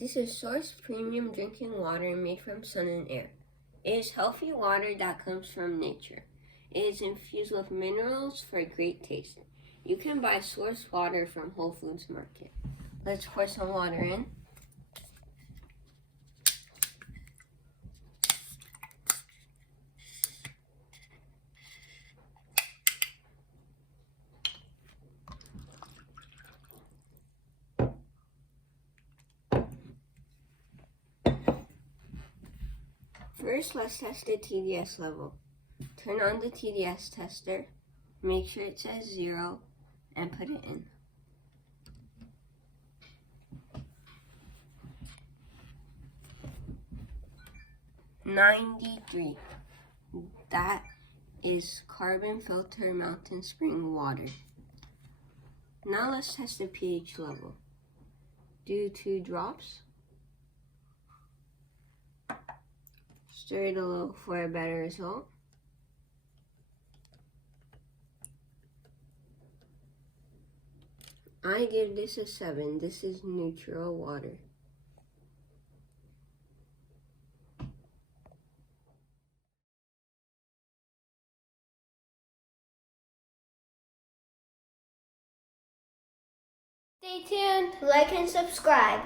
This is Source Premium Drinking Water made from sun and air. It is healthy water that comes from nature. It is infused with minerals for great taste. You can buy Source water from Whole Foods Market. Let's pour some water in. First, let's test the TDS level. Turn on the TDS tester, make sure it says 0, and put it in. "93. That is carbon filter mountain spring water. Now let's test the pH level. Do 2 drops. Stir it a little for a better result. I give this a 7. This is neutral water. Stay tuned, like and subscribe.